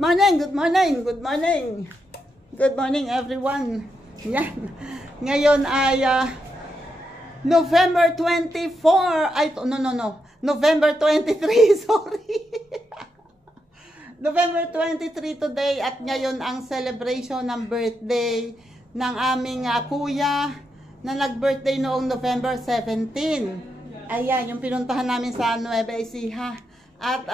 Good morning, good morning, good morning. Good morning everyone. Yan. Ngayon ay November 24. Ay, no. November 23, sorry. November 23 today at ngayon ang celebration ng birthday ng aming kuya na nag-birthday noong November 17. Ayan, yung pinuntahan namin sa Nueva Ecija. At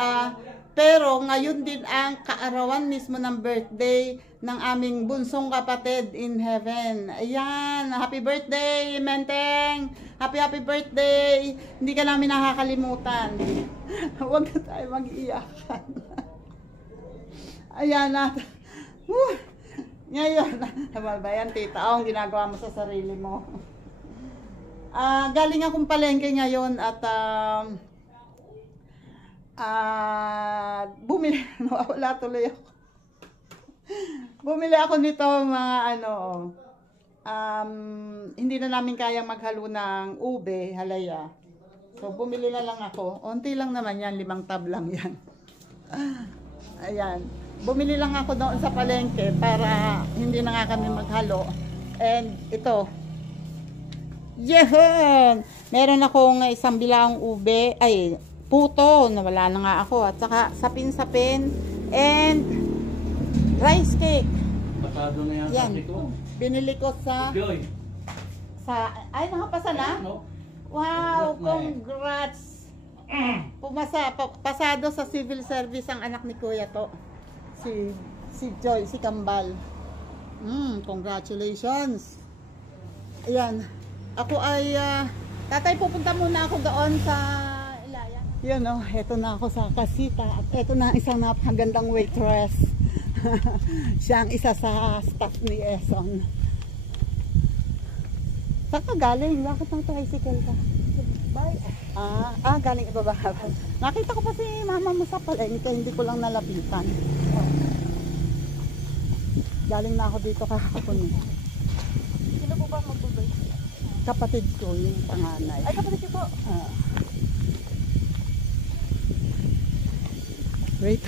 pero ngayon din ang kaarawan mismo ng birthday ng aming bunsong kapatid in heaven. Ayan, happy birthday, Menteng! Happy birthday! Hindi ka namin nakakalimutan. Huwag na tayo mag-iyakan. Ayan na. Ngayon, ba yan, tita? Ang ginagawa mo sa sarili mo. Galing akong palengke ngayon at bumili, wala tuloy ako. Bumili ako nito mga hindi na namin kayang maghalo ng ube, halaya. So bumili na lang ako. Unti lang naman yan, 5 tab lang yan. Ayan. Bumili lang ako doon sa palengke para hindi na nga kami maghalo. And ito. Yehon! Meron akong isang bilaong ube, puto, nawala na nga ako, at saka sapin-sapin and rice cake. Pasado na yan. Binili ko sa nakapasa na? Wow, congrats. Pasado sa civil service ang anak ni Kuya to. Si Joy, si Kambal. Congratulations. Ayan. Ako ay tatay, pupunta muna ako doon sa Yan eto na ako sa kasita at eto na isang napakagandang waitress. Siya ang isa sa staff ni Eson. Saan ka galing? Bakit ng tricycle ka? Bye. Galing ibaba. Nakita ko pa si mama mo sa palengke, hindi ko lang nalapitan. Galing na ako dito kahapon. Sino po ba magbubay? Kapatid ko, yung panganay. Ay, kapatid ko po. Wait.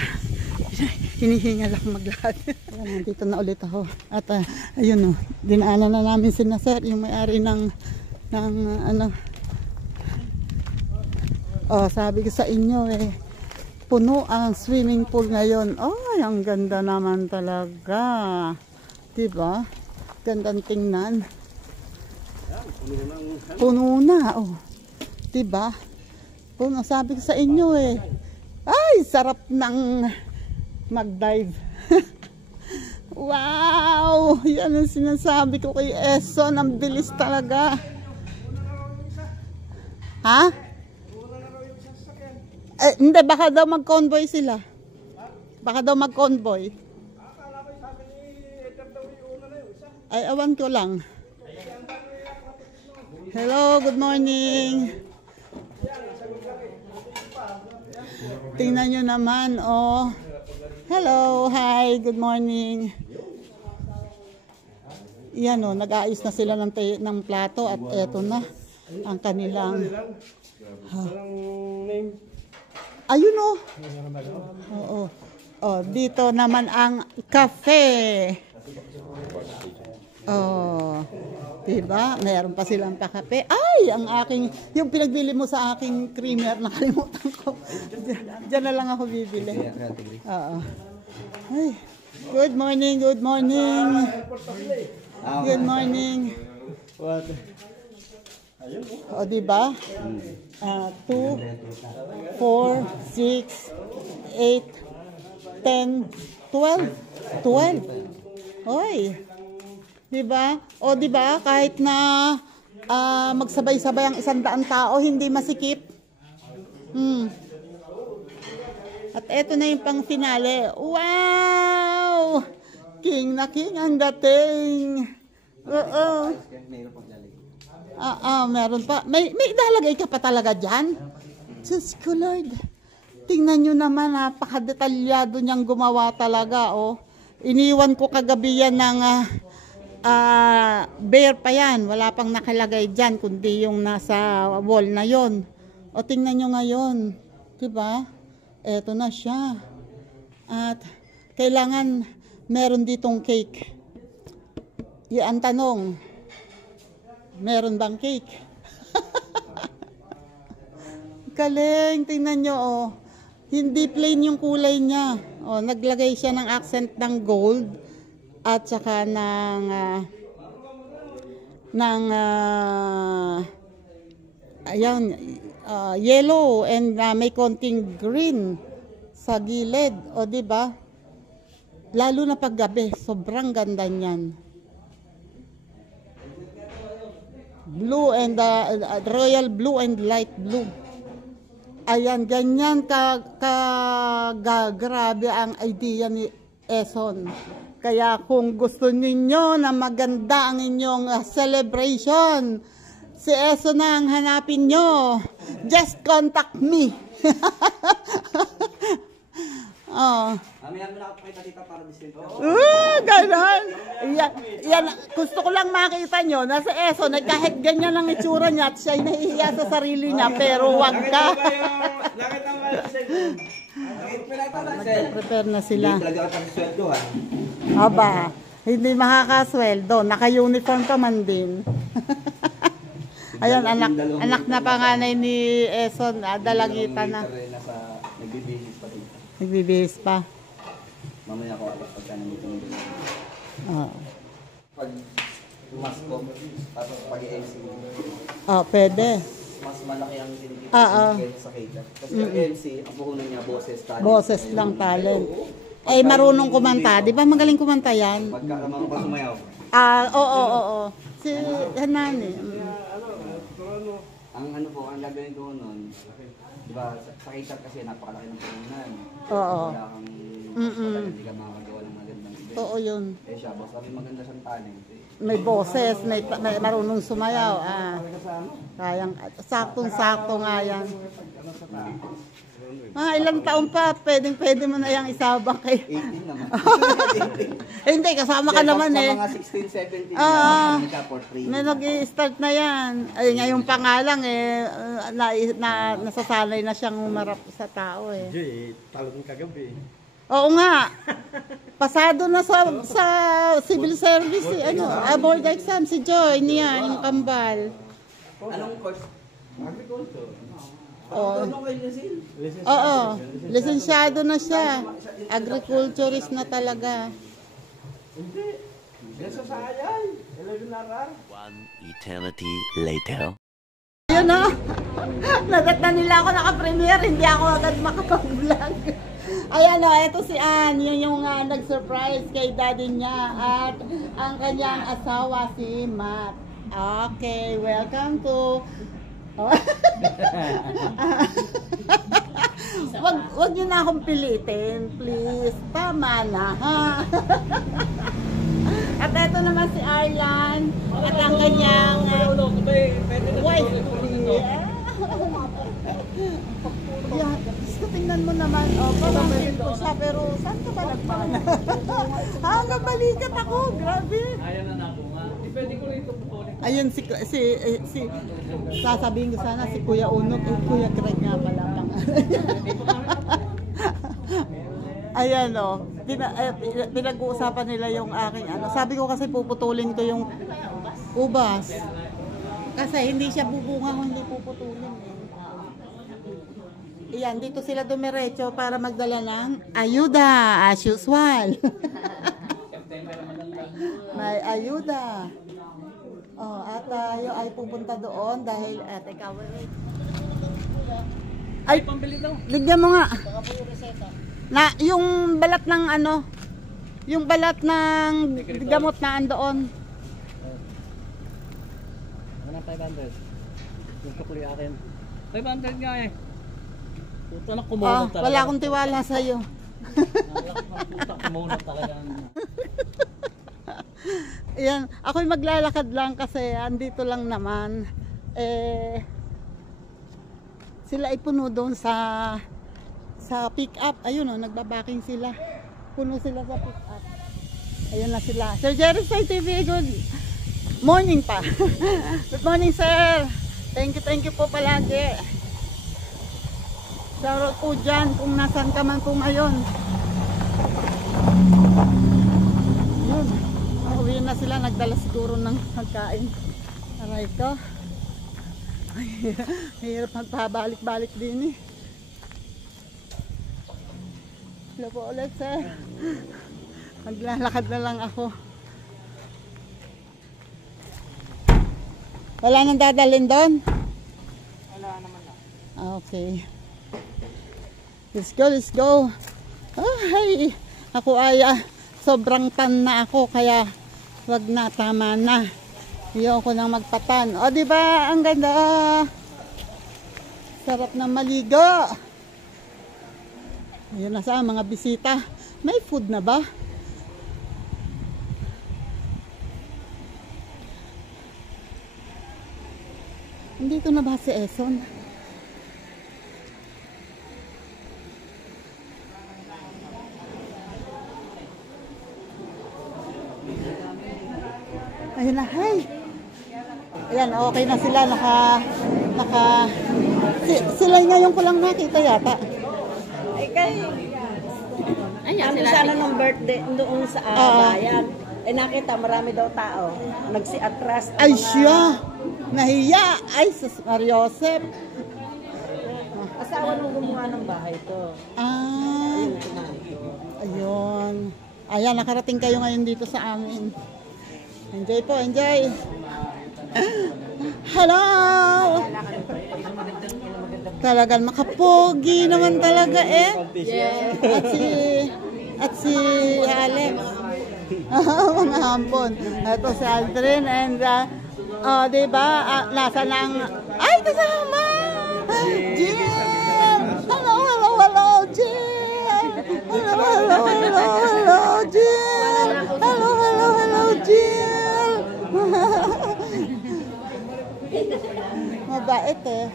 Hinihingal ako maglakad. Nandito na ulit ako. At ayun dinaanan na namin si Nasser, yung may-ari ng sabi ko sa inyo puno ang swimming pool ngayon. Ang ganda naman talaga. Diba? Gandang tingnan. Puno na. Diba? Puno. Sabi ko sa inyo ay, sarap ng mag-dive. Wow! Yan ang sinasabi ko kay Eson. Ang bilis talaga. Ha? Hindi, baka daw mag-convoy sila. Baka daw mag-convoy. Ay, awan ko lang. Hello, good morning. Tingnan nyo naman, Hello, hi, good morning. Yan nag-aayos na sila ng plato at eto na ang kanilang ayun dito naman ang cafe. Diba? Mayroon pa silang pa-kape. Ay, yung pinagbili mo sa aking creamer, nakalimutan ko. Diyan na lang ako bibili. Ay, good morning, good morning. Good morning. Diba? 2, 4, 6, 8, 10, 12. Oy. Diba? Diba? Kahit na magsabay-sabay ang 100 tao, hindi masikip. At eto na yung pang finale. Wow! King na king ang dating. Meron pa. May ilalagay ka pa talaga dyan? Diyos ko Lord. Tingnan nyo naman, napakadetalyado niyang gumawa talaga. Iniwan ko kagabi yan ng bare pa yan. Wala pang nakalagay dyan, kundi yung nasa wall na yon. Tingnan nyo ngayon. Diba? Eto na siya. At kailangan meron ditong cake. Ang tanong, meron bang cake? Galing, tingnan nyo, oh. Hindi plain yung kulay niya. Oh, naglagay siya ng accent ng gold at saka ayan, yellow and may konting green sa gilid. O, di ba? Lalo na paggabi, sobrang ganda niyan. Blue and royal blue and light blue. Ayan, ganyan grabe ang idea ni Eson. Kaya kung gusto ninyo na maganda ang inyong celebration, si Eson na ang hanapin nyo. Just contact me. Oh. Mamaya mo na ako pakita dito para distinto. Ganon. Yan, gusto ko lang makita nyo na si Eson, kahit ganyan ang itsura niya at siya'y nahihiya sa sarili niya, pero wag ka. Prepare na sila. Hindi talaga ka sweldo ha. Aba, hindi makakasweldo. Naka-uniform pa man din. Ayun, anak na panganay ni Eson, dalagita na. Nagbibihis pa dito. Nagbibihis pa. Mamaya ako alas pagka nandito ng dito. Pag masko, tapos pag MC. Pwede. Mas malaki ang kinikita sa cater. Kasi yung MC, ang puhunan niya, boses, talent. Boses lang, talent. Eh, marunong kumanta. Di ba magaling kumanta yan? Magkakamang pa sumayaw. Oo. Si Hanani. Ang ano po, ang gagawin ko nun, di ba, sa cater kasi napakalaki ng puhunan. Oo. Wala kang, hindi ka makakagawa ng magandang event. Oo yun. Eh siya, boss, kami maganda siyang talent. May boses, may marunong sumayaw. Kayang, saktong-sakto nga yan. Ilang taon pa, pwede mo na yung isabak kay... 18 naman. Hindi, kasama ka naman eh. Sa mga 16, 17 na for free. May nag-i-start na yan. Ay, ngayon pa nga lang eh, nasasanay na siyang umarap sa tao eh. Jay, talon kagabi. Oo nga. Pasado na sa civil service eh. Board exam si Joy niya, yung kambal. Anong course? Agriculture. Oo. Oo. Lisensyado na siya. Agriculturist na talaga. Hindi. Yan sa sayay. 11 na. One eternity later. Yun o. Nagat na nila ako naka-premiere. Hindi ako agad makapag-vlog. Ayan o, ito si Ann. Yun yung nag-surprise kay daddy niya. At ang kanyang asawa si Matt. Okay, welcome to... wag niyo na akong pilitin, please. Tama na, ha? At ito naman si Arlan at ang kanyang wife. Yeah, tingnan mo naman, pamangkin ko siya, pero saan ka ba nagmana? Nabalikat ako, grabe. Ayaw na ako nga. Pwede ko rito pukunin. Ayun si sasabihin ko sana si Kuya Unok, Kuya Greg nga pala ayan o, pinag-uusapan nila yung aking sabi ko kasi puputulin ko yung ubas kasi hindi siya bubunga kung hindi puputulin Iyan, dito sila dumiretso para magdala ng ayuda as usual. May ayuda. At tayo ay pupunta doon dahil ikaw ay pambili daw. Ligyan mo nga. Na yung balat ng yung balat ng gamot na andoon. Ano 500? Yung tukli akin. 500 nga eh. Puta na kumunod talaga. Wala akong tiwala sa iyo. Puta kumunod talaga. Ayan, ako'y maglalakad lang kasi andito lang naman. Sila ay puno doon sa pick up. Ayun nagbabaking sila. Puno sila sa pick up. Ayun na sila. Sir Jerry Say TV, good morning pa. Good morning, sir. Thank you po palagi. Shoutout po dyan kung nasan ka man po ngayon. Yun. Uwi na sila. Nagdala siguro ng pagkain. Aray ko. Hirap magpabalik-balik din eh. Hello po ulit sir. Maglalakad na lang ako. Wala nang dadalhin doon? Wala naman na. Okay. Let's go, let's go. Oh, hey. Ako ay sobrang tan na ako kaya wag na, tama na. Ayoko nang magpatan. O, di ba? Ang ganda. Sarap na maligo. Ayun na sa mga bisita. May food na ba? Andito na ba si Eson? Ayun na, hi! Ayan, okay na sila. Sila ngayon ko lang nakita yata. Ano sana nung birthday doon sa bayan. Nakita marami daw tao. Nagsi-atras. Ay siya! Nahiya! Ay, sus Mariosep! Asawa nung gumawa ng bahay to. Ayun. Ayan, nakarating kayo ngayon dito sa amin. Enjoy po, enjoy! Hello! Talagang makapogi naman talaga eh. At si Alex. Mga hampon. Ito si Aldrin and diba? Nasa ng ay, kasama! Jim! Hello, hello, hello, Jim! Hello, hello, hello, hello, Jim! Hello, hello, hello, Jim! Mabait eh.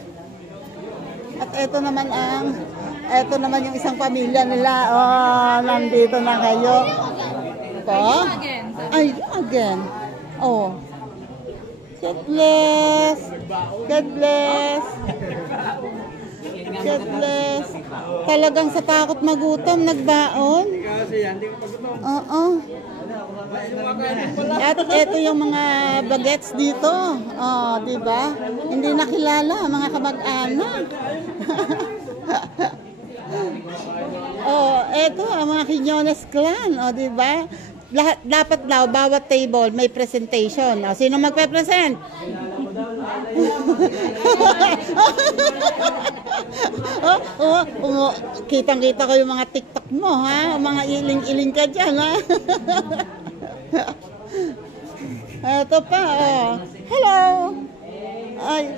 At ito naman yung isang pamilya nila. Oh, nandito na kayo. Po? Ay, again. Oh. God bless. God bless. God bless. Talagang sa takot magutom, nagbaon. Oo. At ito yung mga bagets dito. Oh, di ba? Hindi nakilala mga kamag-anak. Oh, eto ang mga Quiñones clan, oh, di ba? Dapat daw bawat table may presentation. Oh, sino magpe-present? Kitang-kita ko yung mga TikTok mo, ha? Mga iling-iling ka dyan, ha? Ito pa, oh. Hello! Ay.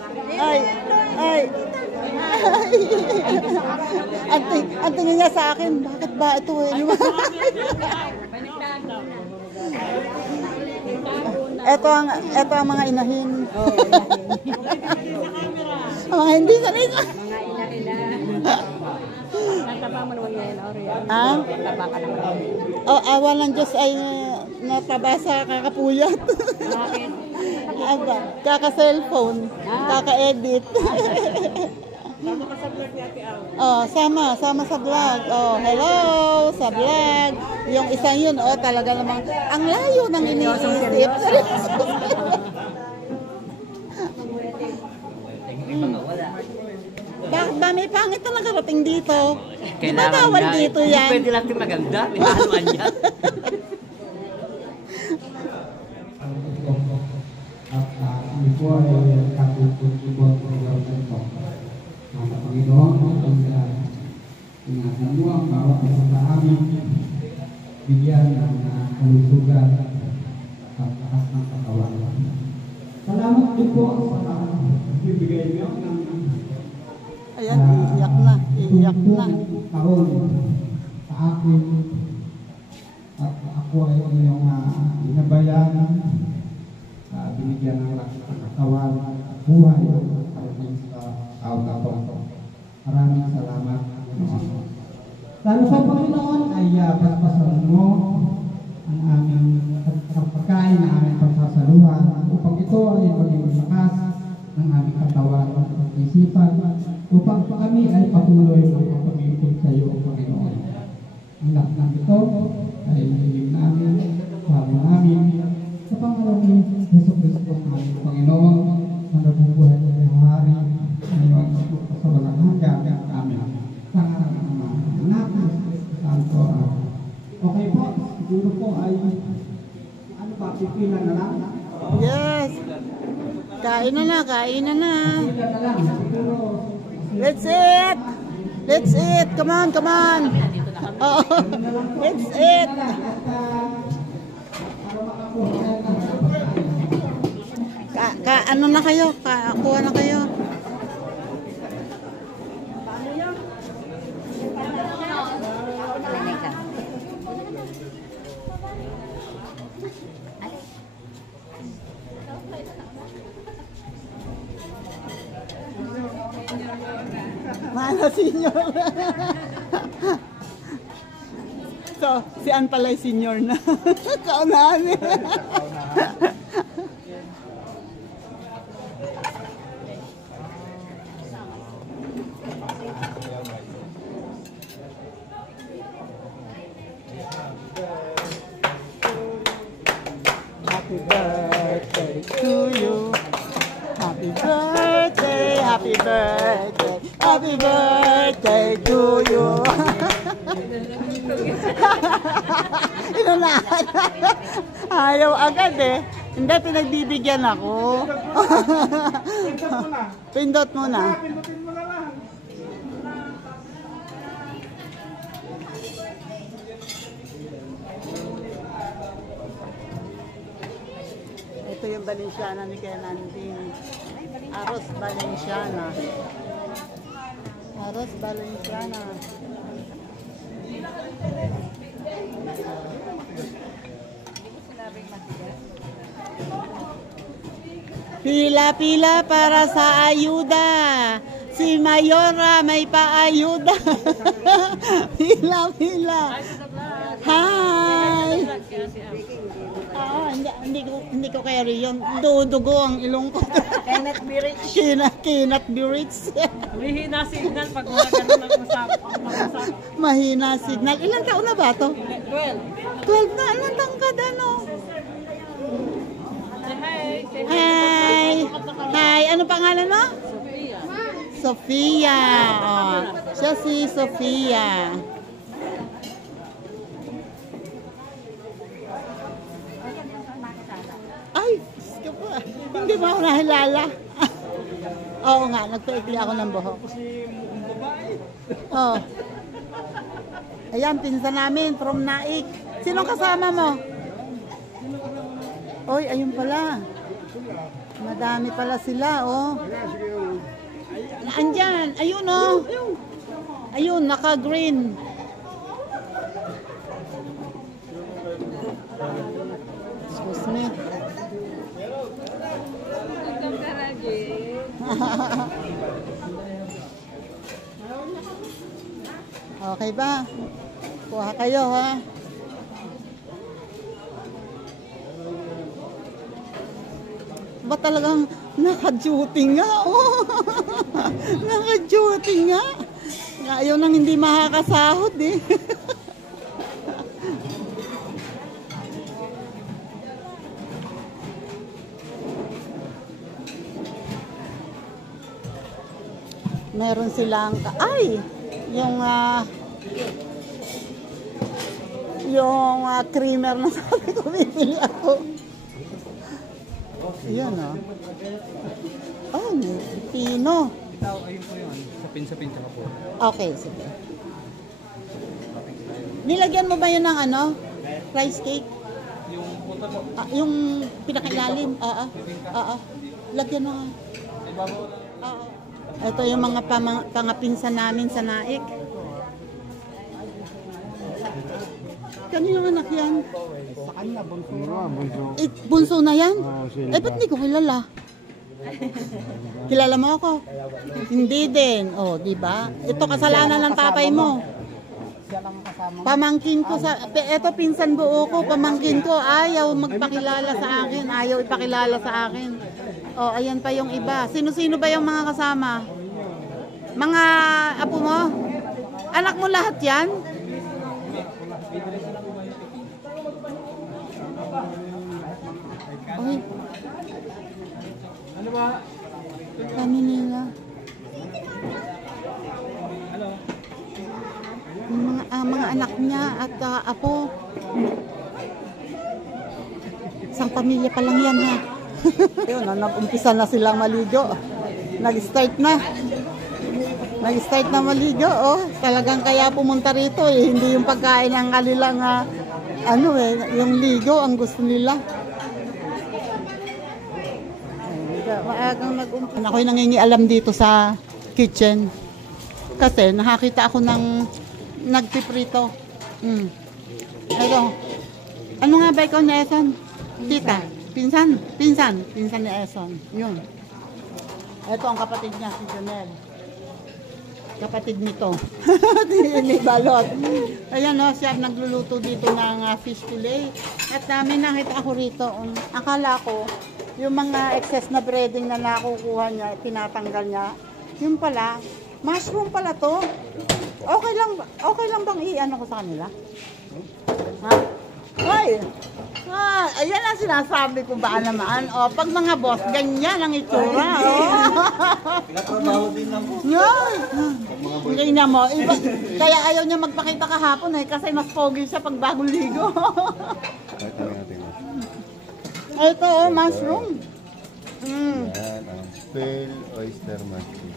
Ang tingin niya sa akin, bakit ba ito eh? Ito ang mga inahin. Ang mga hindi sanay. Mga ina-ina. Nataba mo naman ngayon, Oriel. Nataba ka naman. Oh, awa ng Diyos ay nataba sa kakapuyat. Bakit? Kaka-cellphone. Kaka-edit. Sama ka sa vlog ni Ate Aw. Oh, sama sa vlog. Oh, hello sa vlog. Yung isang yun, oh, talaga namang ang layo ng iniisip. Bakit ba may pangit na nakarating dito? Di ba bawal dito yan? Pwede natin maganda. Inahanuan yan. Ito ay katutubot program ito. Ang Panginoon ay ingatan mo ang bawat isa sa amin, bigyan ng kalusugan at lakas ng katawan. Salamat din po sa bibigay niyo ng Ayan, iiyak na. taon sa akin at ako ay iyong inabayanan. Binigyan ng lakas ng katawan at buhay sa tao-tao. Maraming salamat. Lalo sa Panginoon ay paspasan mo ang aming pagkain na aming pagsasaluhan upang ito ay maging lakas ng aming katawan at isipan upang kami ay patuloy ng pagpapamitin sa iyo, Panginoon. Ang lahat ng ito ay hingin namin, sabi namin, sa pangalan ni Yesu Cristo ang aming Panginoon, na nabubuhay at hari, ngayon sa walang hanggan. Amen. Pangalan ng Ama, ng Anak, ng Espiritu Santo. Okay po, siguro po ay ano ba, pipila na lang? Yes. Kain na na, kain na na. Pipila na lang, siguro. Let's eat. Let's eat. Come on, come on. Oh, let's eat. Ano na kayo? Kuha na kayo. Mana senior. So, si Ann pala'y senior na. Kaunahan eh. Happy birthday to you. Happy birthday, happy birthday, happy birthday to you. Inunahan. Ayaw agad eh. Hindi, pinagbibigyan ako. Pindot muna. Pindutin mo na lang. Ito yung Valenciana ni Kuya Nanding. Aros Valenciana. Aros Valenciana. Pila-pila para sa ayuda. Si Mayora may paayuda. Pila-pila. Hi! Hindi ko kaya rin yun. Dudugo ang ilong ko. Cannot be rich. Cannot be rich. Mahina signal pag mga ganun ang usap. Mahina signal. Ilang taon na ba to? 12. 12 na. Anong tangkad ano? Hi. Hi! Hi! Ano pangalan mo? Sofia. Oh, siya si Sofia. Ay, ka pa. Hindi ba ako nahilala? Oo nga, nagpaikli ako ng buhok. Oh. Ayan, pinsan namin from Naik. Sinong kasama mo? Oy, ayun pala. Madami pala sila, oh. Andyan, ayun, oh. Ayun, naka-green. Excuse me. Okay ba? Kuha kayo, ha? Ba talagang naka-duty nga, oh. Naka-duty nga. Ayaw nang hindi makakasahod, eh. Meron silang ay yung creamer na sabi ko bibili ako. Ayan oh, pino. Ikaw, ayun po yun. Sapin-sapin ka po. Okay, sige. Nilagyan mo ba yun ng ano? Rice cake? Yung punta po. Yung pinakailalim? Oo. Lagyan mo nga. Ibabaw na. Oo. Ito yung mga pangapinsan namin sa Naik. Kanino anak yan? Sa kanya, bunso na. Bunso na yan? Ba't hindi ko kilala? Kilala mo ako? Hindi din. Oh, di ba? Ito kasalanan ng tatay mo. Pamangkin ko eto pinsan buo ko, pamangkin ko ayaw magpakilala sa akin, ayaw ipakilala sa akin. Oh, ayan pa yung iba. Sino-sino ba yung mga kasama? Mga apo mo? Anak mo lahat yan? anak niya at apo. Isang pamilya pa lang yan ha. Yun, nag-umpisa na silang maligo. Nag-start na. Nag-start na maligo, oh. Talagang kaya pumunta rito eh. Hindi yung pagkain ng kanilang, yung ligo ang gusto nila. Maagang nag-umpisa. Ako'y nangingialam dito sa kitchen. Kasi nakakita ako ng nagpiprito. Ito. Ano nga ba ikaw ni Eson? Tita? Pinsan ni Eson. Yun. Ito ang kapatid niya, si Jonel. Kapatid nito. Ni Balot. Ayan o, siya nagluluto dito ng fish fillet. At may nakita ako rito. Akala ko, yung mga excess na breading na nakukuha niya, tinatanggal niya. Yung pala, mushroom pala to. Okay lang bang i-ano ko sa kanila? Ha? Hoy! Ayan ang sinasabi ko ba naman. O, pag mga boss, ganyan ang itsura. Pinatrabaho din lang po. Hindi na mo. Kaya ayaw niya magpakita kahapon eh. Kasi mas pogi siya pag bagong ligo. Ito, mushroom. Pearl oyster mushroom.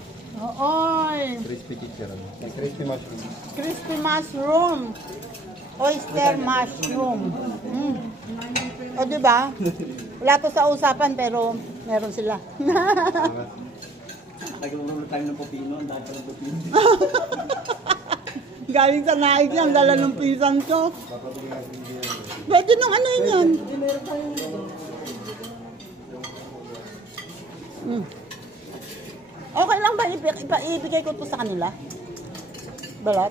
Oy. Crispy chicharon. Crispy mushroom. Crispy mushroom. Oyster mushroom. O diba? Wala to sa usapan pero meron sila. Nagulong tayo ng pupino. Ang dahil pa ng pupino. Galing sa naig yan. Dala ng pisan ko. Pwede nung ano yun yan. Okay lang ba ibigay ko to sa kanila? Balot?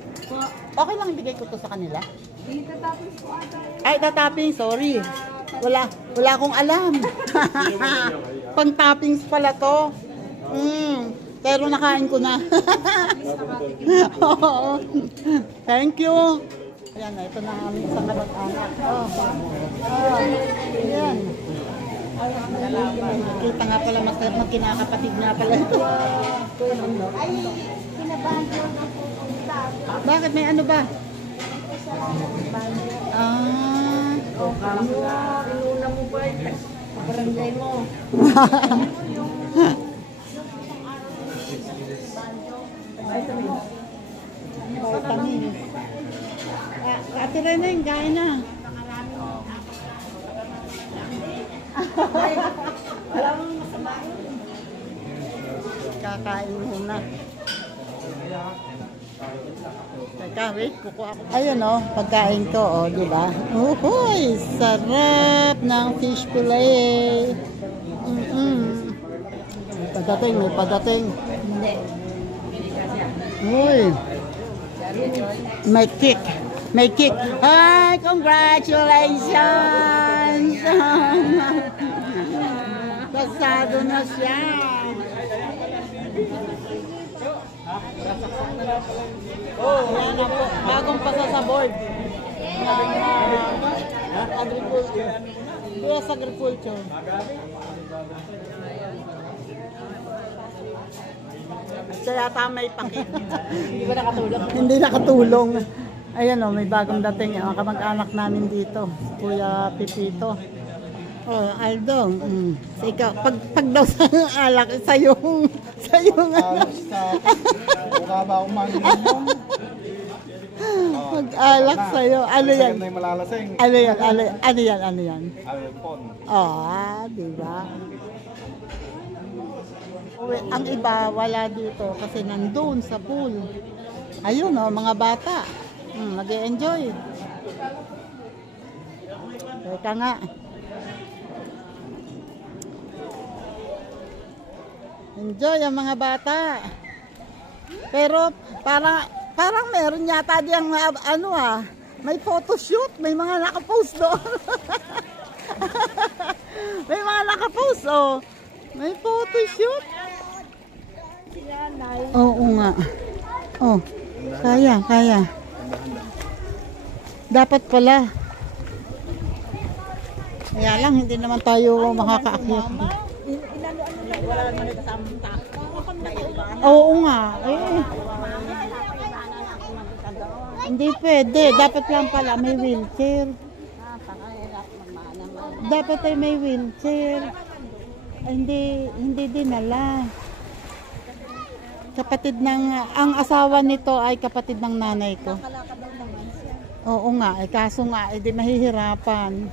Okay lang ibigay ko to sa kanila? Ay, tatapping, sorry. Wala akong alam. Pang toppings pala to. Pero nakain ko na. Oo. Thank you. Ayan, ito na ang aming isang kamag-anak. Ayan. Kita nga pala, magkinakapatid nga pala ito. Bakit? May ano ba? Inuna mo ba? Barangay mo. Vitamin. Ate Reneng, kain na. Kakain muna. Teka, wait, kukuha ako. Ayun o, pagkain ko, o, diba? Uhuy, sarap ng fish fillet. May padating. Uy. May kick. Ay, congratulations! Pasado na siya. Yan na po. Bagong pasa sa board. Agriculture. US Agriculture. Kaya may pakit. Hindi ba nakatulong? Hindi nakatulong. Ayan o, may bagong dating. Ang kamag-anak namin dito. Kuya Pipito. Oh, Aldo. So, ikaw, pag daw sa alak, sa yung Mukha ba akong manginom mo? mag-alak sa'yo. Ano yan? May malalasing. Ano yan? Alpon. Diba? Ang iba, wala dito kasi nandun sa pool. Ayun o, mga bata. Mag-e-enjoy. Teka nga. Enjoy ang mga bata. Pero parang meron yata diyang may photoshoot, may mga nakapost doon. May mga nakapost, oh. May photoshoot. Oo nga. Oh, kaya. Dapat pala. Kaya lang, hindi naman tayo makakaakyat. Wala naman kasamang tako. Oo nga. Hindi pwede. Dapat lang pala may wheelchair. Pakahirap naman. Dapat ay may wheelchair. Ay, hindi dinala. Kapatid ng, ang asawa nito ay kapatid ng nanay ko. Kalakad daw naman siya. Oo nga, eh, kaso nga, di mahihirapan.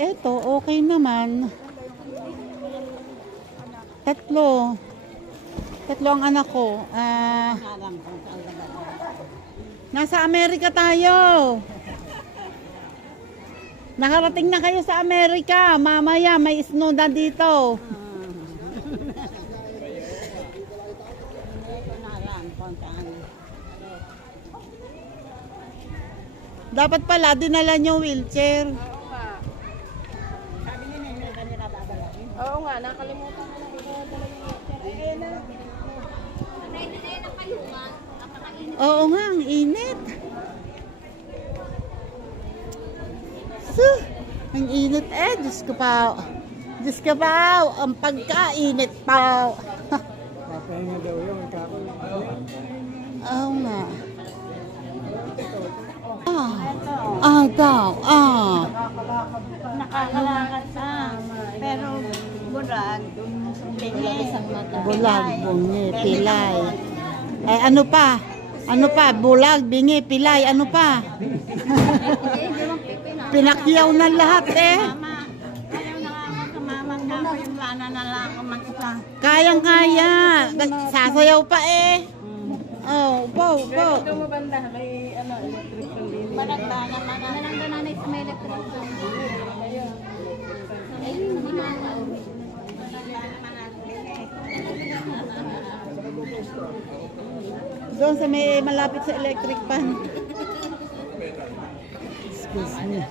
Eto, okay naman. Tatlo ang anak ko. Alam kung saan na ba. Nasa Amerika tayo. Nakarating na kayo sa Amerika. Mamaya may snow na dito. Hindi ko na alam kung saan. Dapat pala dinala niyo wheelchair. Sabi niya hindi kanila dadalhin. Oo nga, nakalimutan ko na dala yung wheelchair. Oo nga, ang init. Ang init eh, Diyos ko pa. Diyos ko pa, ang pagkainit pa. Papahinga daw yun. Oo nga. Daw. Nakakalakad sa. Pero bulag. Bulag, bungi, pilay. Ay, ano pa? Ano pa? Bulag, bingi, pilay, ano pa? Pinakyaw na lahat eh. Mama, ayaw na ako sa mama ko. Yung lana na lang ako mag-isa. Kayang-kaya. Sasayaw pa eh. Oh, upo. Ito mo banda, may electric fan din. Malagda naman. Nalangga nanay sa may electric fan. Ayun, hindi na ako. Doon sa may malapit sa electric pan. Excuse me.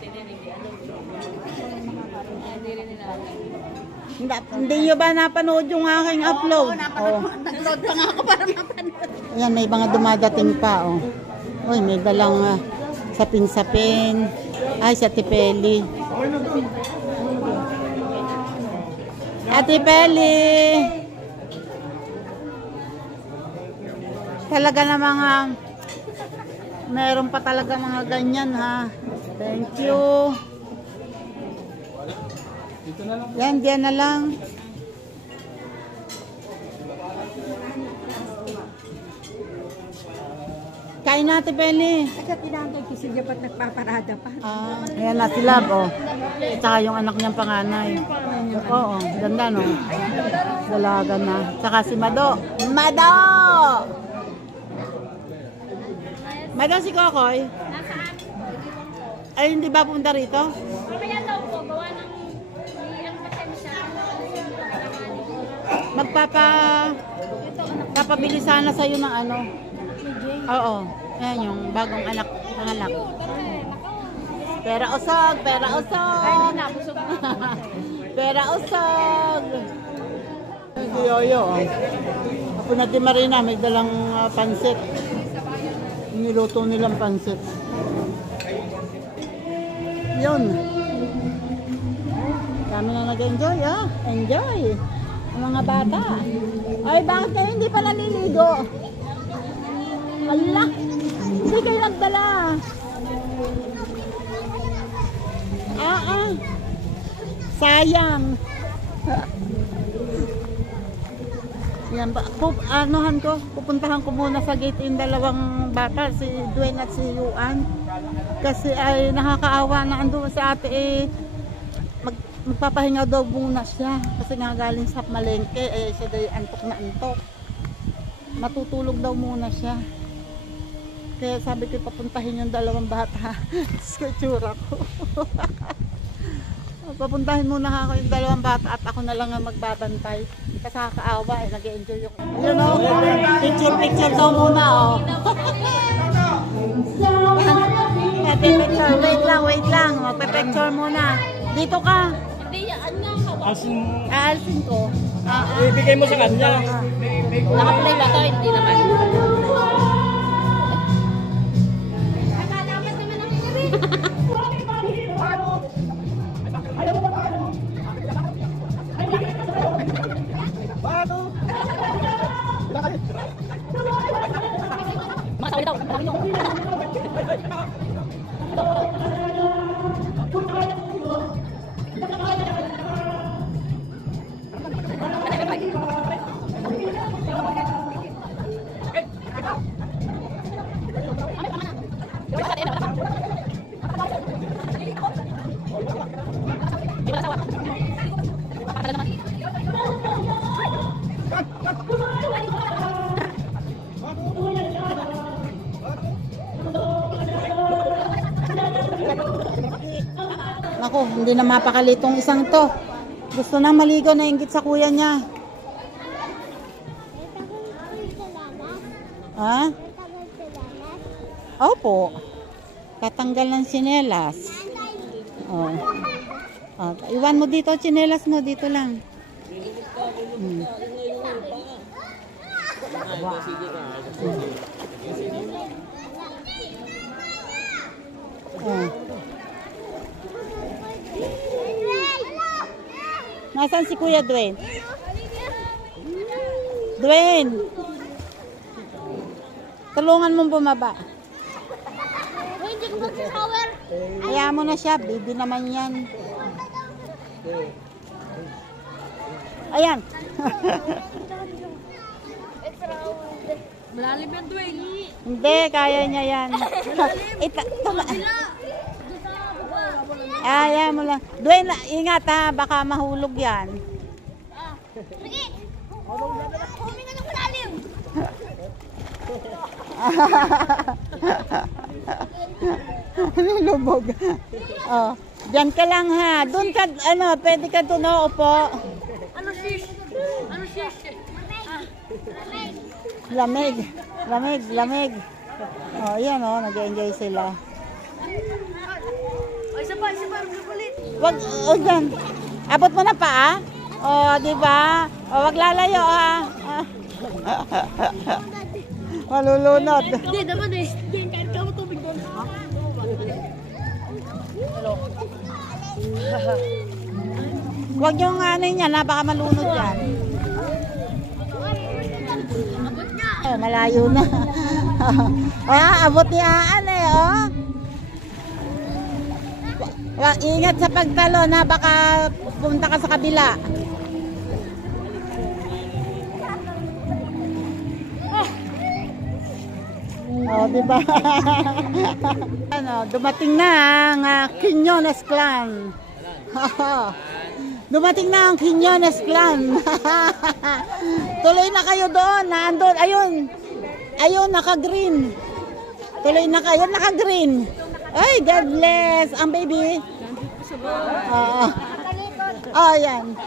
Hindi nyo ba napanood yung aking upload? Oh. Nag-load pa nga ako para mapanood. Ayan, may mga dumadating pa. Oh. Uy, may dalang sapin-sapin. Ay, sa Tipeli. Ate Peli! Talaga na mga meron pa talaga mga ganyan ha. Thank you. Yan, diyan na lang. Kain natin, Peli. Kasi tinatay kasi dapat nagpaparada pa. Ayan na si Lab, oh. Tsaka yung anak niyang panganay. Oo, ganda, no? Dalaga na. Tsaka si Mado. Mado! Mado si Kokoy? Ay, hindi ba punta rito? Kaya daw po, gawa ng ano kasi siya. Papabili sana sa'yo ng ano. Oo. Ayan yung bagong anak. Panganak. Pera usog! Pera usog! Ay, hindi na, busog na. Pera usog! Si Yoyo. Ako na di Marina, may dalang pansit. Niluto nilang pansit. Yun. Kami na nag-enjoy, ah. Enjoy. Ang mga bata. Ay, bakit kayo hindi pa naliligo? Allah! Hindi kayo nagdala. Sayang. Yan ba? Anuhan ko, pupuntahan ko muna sa gate in dalawang bata, si Dwayne at si Yuan. Kasi ay nakakaawa na ando sa ate eh. Magpapahinga daw muna siya. Kasi nga galing sa malengke, eh siya daw antok na antok. Matutulog daw muna siya. Kaya sabi ko papuntahin yung dalawang bata. Sa itsura ko. Papuntahin muna ako yung dalawang bata at ako na lang ang magbabantay. Kasi kakaawa eh, nag-enjoy yung... Ayun o, picture daw muna o. Wait lang. Magpe-picture muna. Dito ka. Hindi, yan nga. Aalsin ko. Ibigay mo sa kanya. Nakaplay ba ito? Hindi naman. Naku, hindi na mapakalitong isang to. Gusto nang maligo, nainggit sa kuya niya. Ha? Opo. Tatanggal ng tsinelas. Oh. Oh, iwan mo dito, tsinelas mo dito lang. Oh. Nasaan si Kuya Dwayne? Dwayne! Tulungan mong bumaba. Hindi ko mag-shower. Kaya mo na siya, baby naman yan. Ayan. Malalim yan, Dwayne. Hindi, kaya niya yan. Ayan mo lang. Dwayne, ingat ha, baka mahulog yan. Sige. Huminga ng malalim. Lubog. Oh, diyan ka lang ha. Doon ka, pwede ka doon upo. Ano shish? Ano shish? Lamig. Lamig, lamig. Oh, yan oh, nag-enjoy sila. Isa pa, ulit. Wag, dyan. Abot mo na pa, ah? Oh, di ba? Oh, wag lalayo, ha? Malulunod. Hindi naman eh. Hindi, kahit ka mo tubig doon. Wag yung niya, baka malunod yan. Oh, malayo na. Abot ni Aan eh, oh. Ingat sa pagtalo na baka punta ka sa kabila. Oh, di ba? Dumating na ang Quiñones clan. Dumating na ang Quiñones clan. Tuloy na kayo doon, naandun. Ayun, naka-green. Tuloy na kayo, naka-green. Ay, God bless. Ang baby. Ayan.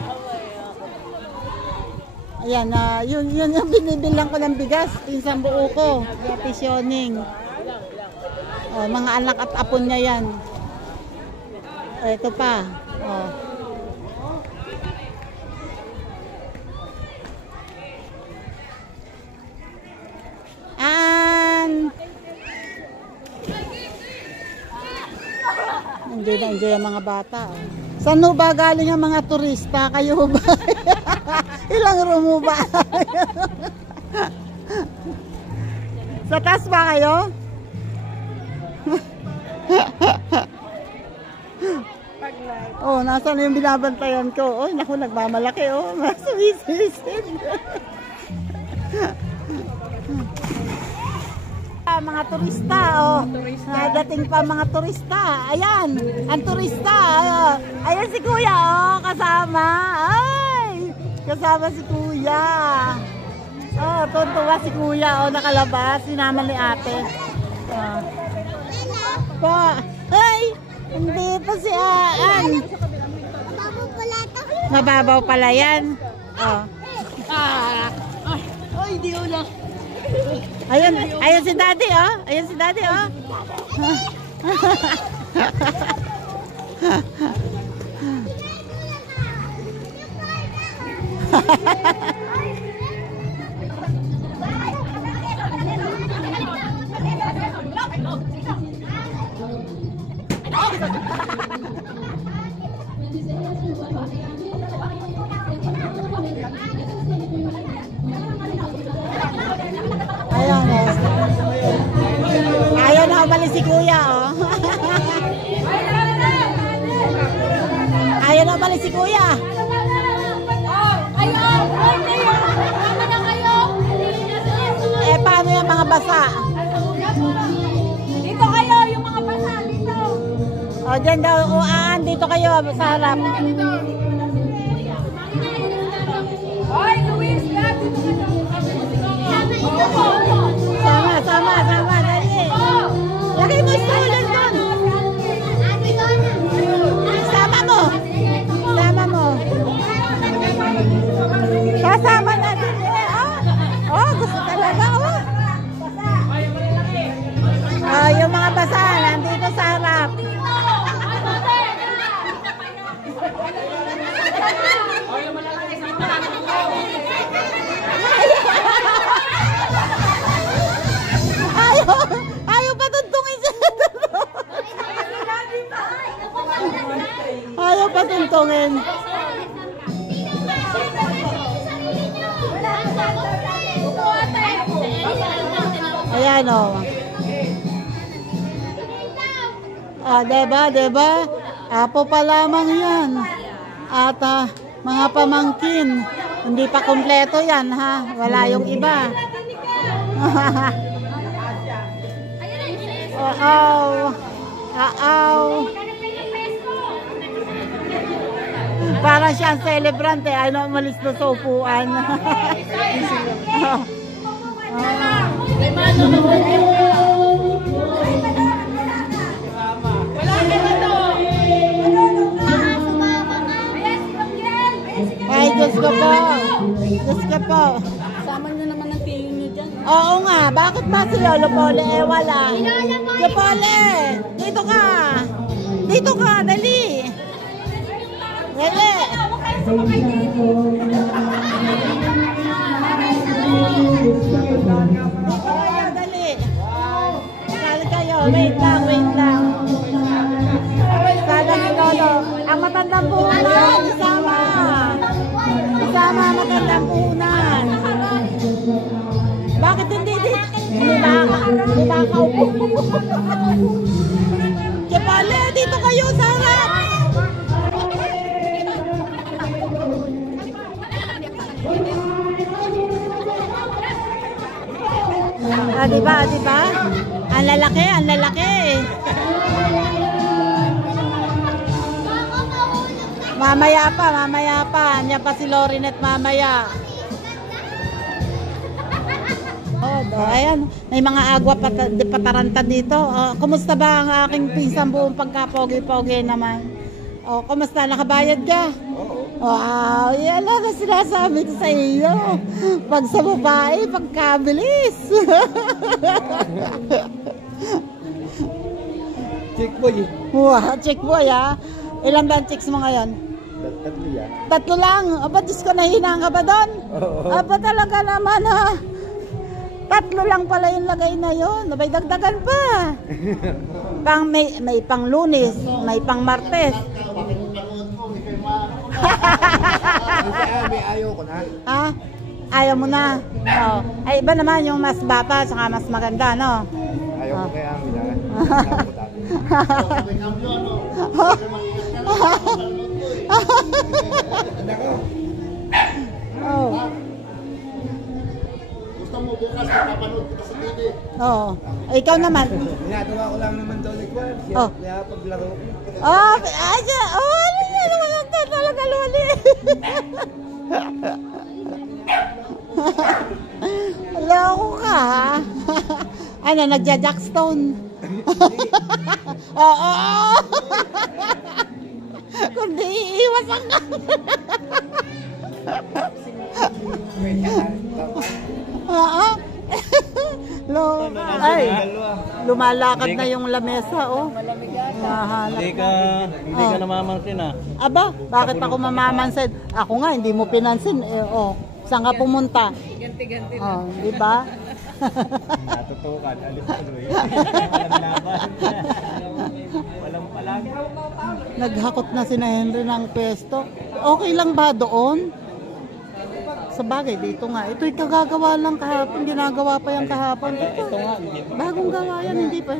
Ayan, yun yung binibilang ko ng bigas. Isang buo ko. Petitioning. Mga anak at apon niya yan. Ito pa. Enjoy ang mga bata. Saan ba galing ang mga turista? Kayo ba? Ilang room ba? Sa taas ba kayo? Oh, nasaan yung binabantayan ko? Oh, naku, nagmamalaki. Oh, masumisid. Mga turista, oh. Dating pa mga turista. Ayan, ang turista. Ayan si Kuya, oh, kasama. Ay, kasama si Kuya. Oh, tuntua si Kuya, oh, nakalabas. Sinama ni ate. Ay, hindi pa si Aan. Mababaw pala yan. Oh. Ay, di ulang. Ayun si Daddy, oh. Ayun si Daddy, oh. Ayan, ayaw na umalis si Kuya, oh. Ayaw na umalis si Kuya. Ayaw! yung mga basa. Dito kayo, yung mga basa dito. O, dyan daw, dito kayo sa harap. Hoy, Luis, lahat dito kayo. Sama, dali. Lagay mo stolen doon. Sama mo. Kasama natin gusto talaga, yung mga basa, nandito sa harap. Ayaw patuntungin siya. Ayaw patuntungin. Ayan o. Diba? Apo pa lamang yan. At mga pamangkin. Hindi pa kompleto yan, ha? Wala yung iba. Para siyang celebrant eh. Ano, umalis na sa upuan. Ay, Diyos ko po. Sama nyo naman ang tiyo nyo dyan. Oo nga, bakit ba si Lolo Pole wala? Lolo Pole, dito ka, dali. Dali. Dali. Dali kayo, wait lang. Sana ni Lolo, ang matandang puhunan, isama matandang puhunan. Bakit hindi dito? Hindi ba kaupo? Kepale, dito kayo sa harap. Diba? Ang lalaki. Mamaya pa. Andiyan pa si Lorinet mamaya. Ayan, may mga agwa pataranta dito. Kumusta ba ang aking pinsang buong pagkapogi-pogi naman? Kumusta? Nakabayad ka? Wow, yan lang na sinasabi ko sa iyo. Pag sa babae, pagkabilis. Check boy. Wow, check boy ha. Ilan ba ang chicks mo ngayon? 3 yan. 3 lang. Aba, Diyos ko, nahinaan ka ba doon? Aba, talaga naman ha. 3 lang pala yung lagay na yun. Abay, dagdagan pa. May pang Lunes, may pang Martes. May ayaw ko na. Ha? Ayaw mo na? Ay, iba naman yung mas bata saka mas maganda, no? Ayaw ko kaya minaan. Gusto mo bukas kapanood kita sa TV? Oo. Ikaw naman. Ginagawa ko lang naman daw ni Kwan. Kaya paglaro ko. Ano naman talaga, Loli? Loko ka, ha? Ano, nagja-jackstone? Oo. Kundi iiwasan ka. Oo. Ay, lumalakad na yung lamesa, oh. Hindi ka namamansin ah. Aba, bakit ako mamamansin? Ako nga, hindi mo pinansin. Saan ka pumunta? Ganti-ganti na. Di ba? Natutukan, alis tuloy. Walang laban. Walang palag. Naghakot na si Henry ng pesto. Okay lang ba doon? Sa bagay, dito nga. Ito'y kagagawa lang kahapon. Ginagawa pa yan kahapon. Ito nga. Bagong gawa yan, hindi pa.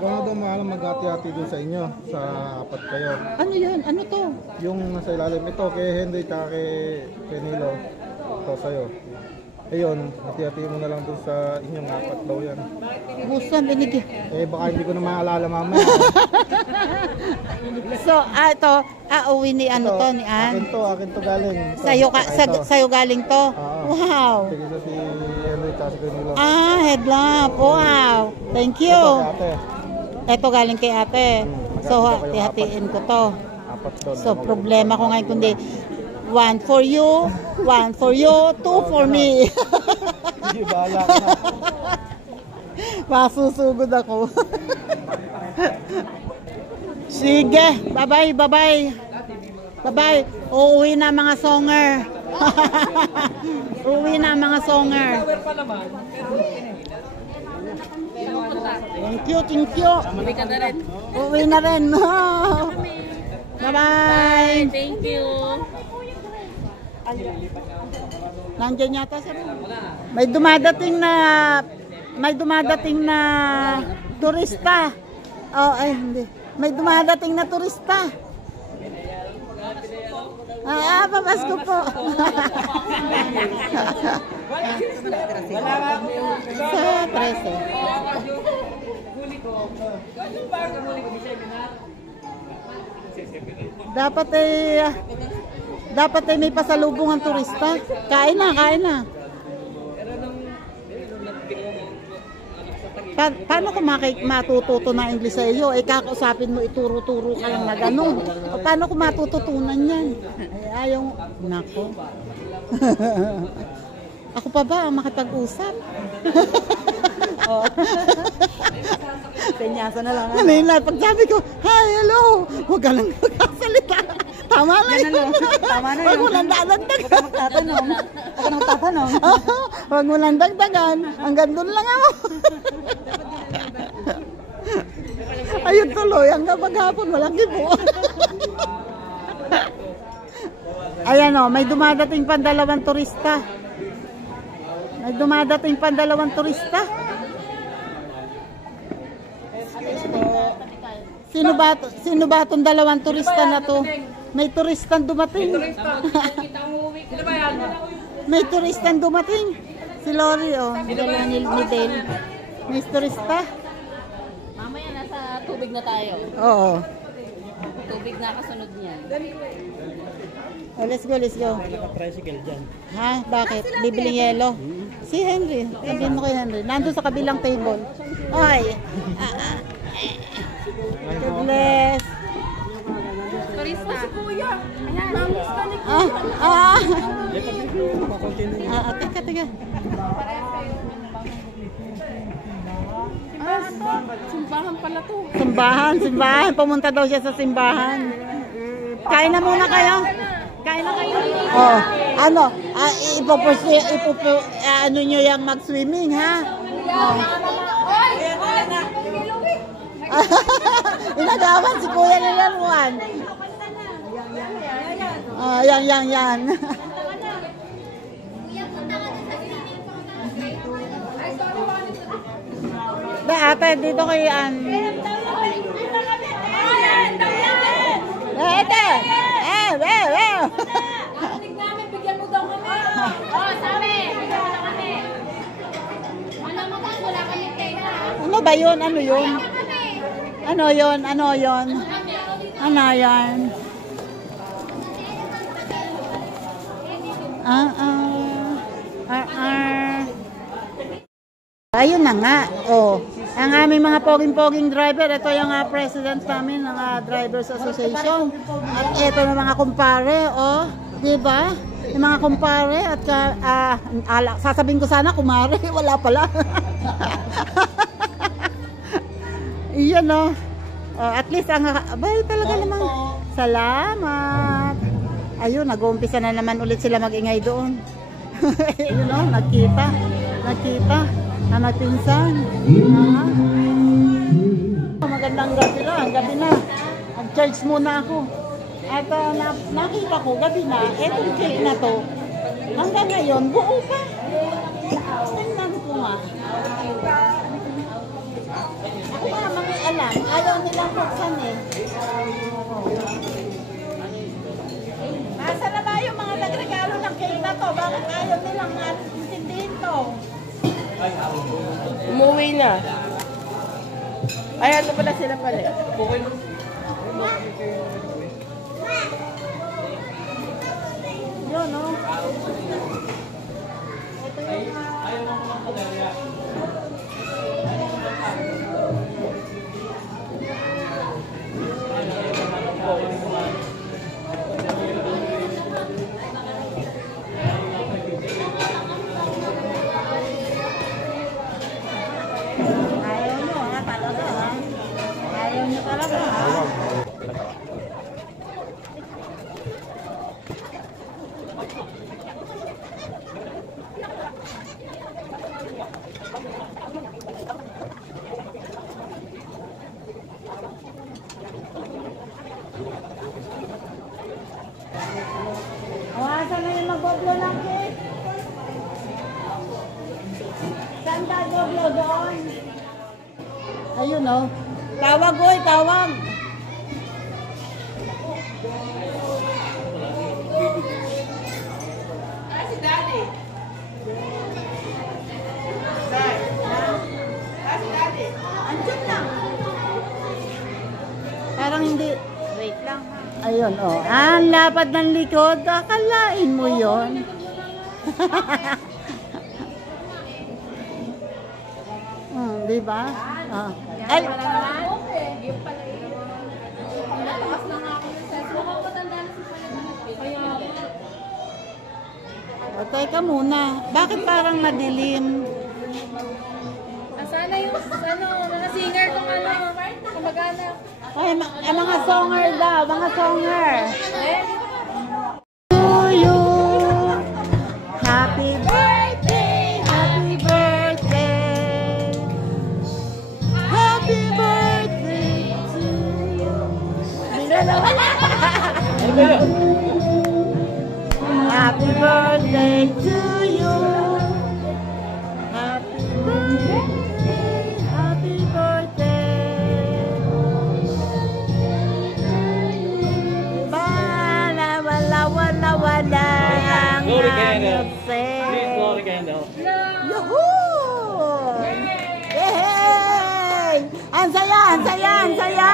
Kung daw maalam mag-hati-hati dun sa inyo, sa 4 kayo. Ano yan? Ano to? Yung nasa ilalim ito, kay Henry, kay Nilo, ito sa'yo. Ayun, hati-hati mo na lang dun sa inyong apat daw yan. Gusto, binigyan. Eh baka hindi ko na maalala mamaya. So, ito, uwi ni ano to, ni Ann? Akin to galing. Sa'yo galing to? Oo. Wow. Sige sa si Henry tsaka si Camilo. Headlamp. Wow. Thank you. Ito, ate. Ito galing kay ate. So, hati-hatiin ko to. Apat doon. So, problema ko ngayon kundi 1 for you, 2 for me. Hindi, bahala ka na. Masusugod ako. Sige, bye-bye, bye-bye. Bye-bye. Uuwi na mga songer. Uuwi na mga songer. Thank you, thank you. Uuwi na rin. Bye-bye. Thank you. Nandiyan yata siya. May dumadating na turista. Oh, ay hindi. May dumadating na turista. Papasko po. Sa 13. Dapat ay may pasalubong ang turista. Kain na, kain na. Paano ko matututo na English sa iyo? Kakausapin mo, ituro-turo ka lang na gano'n. Paano ko matututunan yan? Ayaw, nako. Ako pa ba ang makipag-usap? Senyasa na lang. Kanina, pag sabi ko, hi, hello, huwag ka lang magkasalita. Tama na yun. Tama na yun. Huwag mo lang dadagdagan. Huwag ka magtatanong. Huwag ka magtatanong. Huwag mo lang dagdagan. Hanggang doon lang ako. Ayun tuloy, hanggang maghapon, walang gibo. Ayan o, may dumadating pa 2 turista. May dumadating pa 2 turista. Sino ba itong 2 turista na to? May turistang dumating. May turistang dumating. Si Lori, oh. Dala ni Dale. May turista. Mamaya nasa tubig na tayo. Oo. Tubig na kasunod niyan. Oh, let's go, let's go. Naka-tricycle dyan. Ha? Bakit? Bibiling yelo? Si Henry. Sabihin mo kay Henry. Nandun sa kabilang table. Ay. God bless. Turista. Teka. Simbahan pala to. Simbahan. Pumunta daw siya sa simbahan. Kain na muna kayo. Kain na kayo. Oh, ano? Ano nyo yung mag-swimming, ha? Oh. Inagawan si Kuya nilaruan. Oh, yan. Ate, dito kay Ann. Ate! Nakatig namin, bigyan mo daw kami. Sabi, bigyan mo na kami. Malamang wala kami kayo. Ano ba yun? Ano yun? Ayun na nga. Oh. Ang aming mga poging-poging driver, ito yung president namin ng Drivers Association. At ito na mga kumpare, oh. Diba? Yung mga kumpare at sasabihin ko sana kumare, wala pala. Iyan, oh. At least abay talaga namang salamat. Ayun, nag-uumpisa na naman ulit sila mag-ingay doon. Yun, oh, nagkita na nagpinsan. Magandang gabi na. Nag-charge muna ako. At nakita ko gabi na, etong cake na to, hanggang ngayon, buo pa. Tingnan ko nga. Ako nga mga alam, ayaw nilang buksan eh. Nasa na ba yung mga nagregalo ng cake na to? Bakit ayaw nilang intindihin Umuwi na. Ay, ano pala sila pala? Yun, no? Ayaw nyo, ha? Talaga, ha? Ayaw nyo talaga, ha? Awasan na yung mag-goblo ng cake. Saan ka goblo doon? Ayun, oh. Tawag, oy, tawag. Si Daddy. Si Daddy. Andiyan lang. Parang hindi. Wait lang. Ayun, oh. Ang lapad ng likod. Akalain mo yon. Di ba? Ay! O, teka muna. Bakit parang madilim? Sana yung mga singer kung kamag-anak. Ay, mga songer daw. Mga songer. To you. Happy birthday. Happy birthday. Happy birthday to you. Happy birthday to you. Happy birthday. Happy birthday. Wala ang Please blow the candle. Yuhuu! Yay! Ang saya! Ang saya! Ang saya!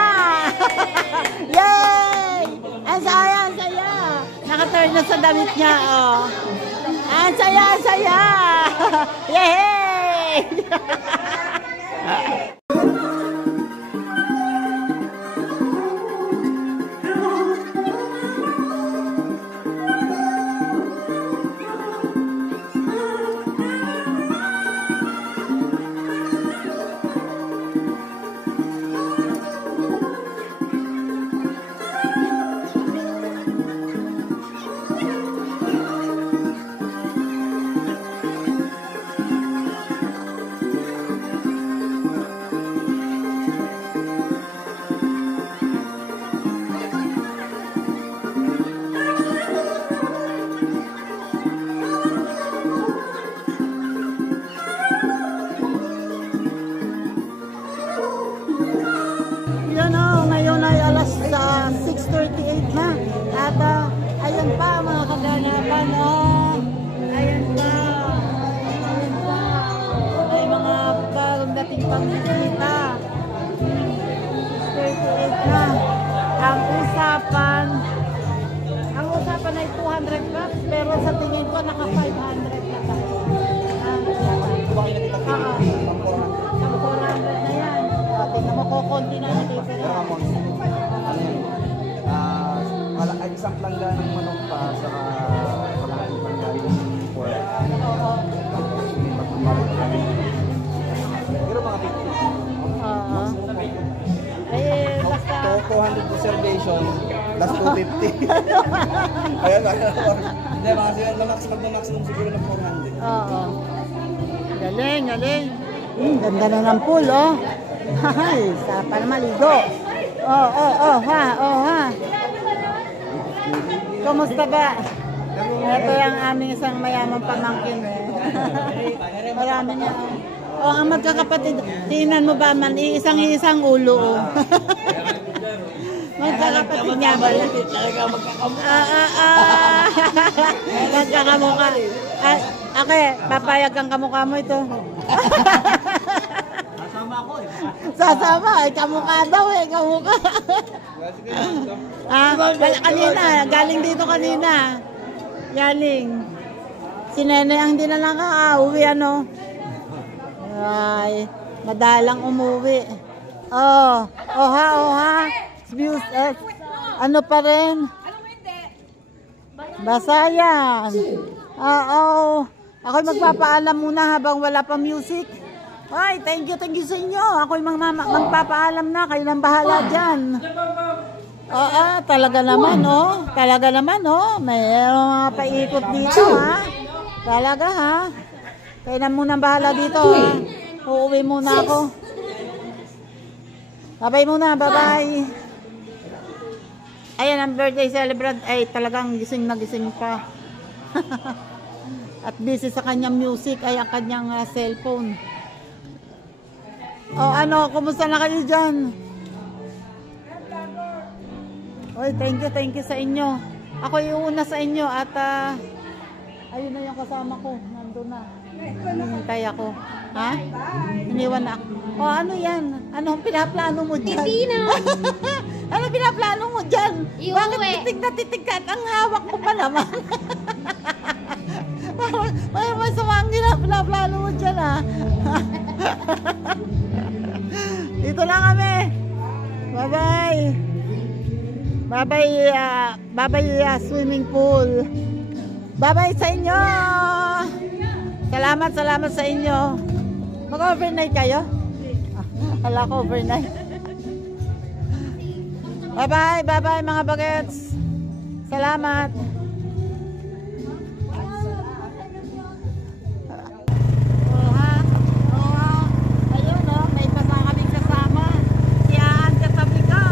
Yay! Ang saya! Ang saya! Nakaturn na sa damit niya, oh. Ang saya! Ang saya! Yay! Yan o, ngayon ay alas 6:38 na. At ayan pa mga kaganapan. Ayan pa. Ayan pa. May mga bagong dating pang-bisita. 6:38 na. Ang usapan ay 200 cups, pero sa tingin ko naka 500 na tayo. Naka 400 na yan. Tingnan mo, kukunti na natitira. Ay, isang plangga ng manok pa sa kalaking plangga yung pork. Oo. Pero mga 50. Oo. Eh, basta... 200 reservation, last 250. Ayan, hindi, mga sila mag-maximum siguro ng 400. Oo. Galing, galing. Ganda na ng pool, oh. Ay, sarap pa na maligo. Ha. Kumusta ba? Ito yung aming isang mayamang pamangkin, eh. Marami niya. Oh, ang magkakapatid, tingnan mo ba man, isang ulo, oh. Magkakapatid niya ba? Magkakamukha. Ake, papayag kang kamukha mo ito. Kasama ako eh. Sasama, ay kamukha daw eh, kamukha. Wala kanina, galing dito kanina. Galing. Si Nene ang hindi na nakaka-uwi, ano. Ay, madalang umuwi. Oh ha. Views, ano pa rin? Basa yan. Oo. Ako'y magpapaalam muna habang wala pa music. Ay, thank you sa inyo. Ako'y magpapaalam na. Kayo nang bahala dyan. Oo, talaga naman, oh. Talaga naman, oh. Mayroong mga paikot dito, ha. Talaga, ha. Kayo na munang bahala dito, ha. Uuwi muna ako. Bye-bye muna, bye-bye. Ayan, ang birthday celebrant ay talagang gising na gising pa. At busy sa kanyang music ay ang kanyang cellphone. O ano, kumusta na kayo dyan? Oy, thank you sa inyo. Ako yung una sa inyo at ayun na yung kasama ko. Nandun na. Hinihintay ako. Ha? Iniwan na ako. O ano yan? Anong pinaplano mo dyan? Hindi na. Ano pinaplano mo dyan? Iuwi. Bakit titig na titig ka? Ang hawak mo pa naman. May sumangin na pinaplano mo dyan, ha? Dito lang kami. Bye-bye. Bye-bye swimming pool. Bye-bye sa inyo. Salamat sa inyo. Mag-overnight kayo? Wala ko overnight. Bye-bye mga bagets. Salamat. Ayun, oh, may pasa kaming kasama. Si Aan katabi ka.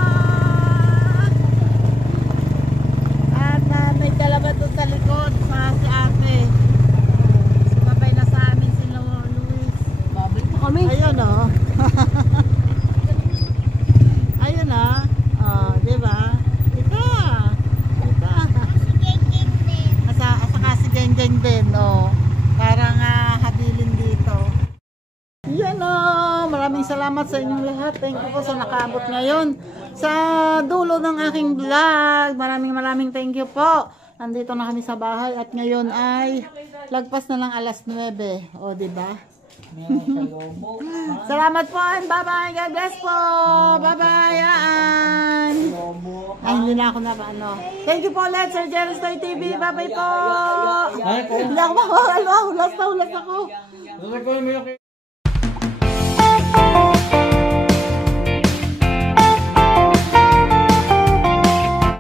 At may dalawa doon sa likod si ate. Sumabay na sa amin si Luis. Babalik pa kami. Ayun, oh. Ayun, ah. Oh, diba? Ito. Saka si Geng din, oh. Parang habilin dito. Yan, oh. Maraming salamat sa inyong lahat. Thank you po sa nakaabot ngayon sa dulo ng aking vlog. Maraming thank you po. Nandito na kami sa bahay at ngayon ay lagpas na lang alas 9. O, diba? Salamat po and bye-bye. God bless po. Bye-bye. Ay, hindi na ako na ano. Thank you po ulit, Sir Jerry Stoy TV. Bye-bye po. Hindi ako makakalo. Hulas na ako.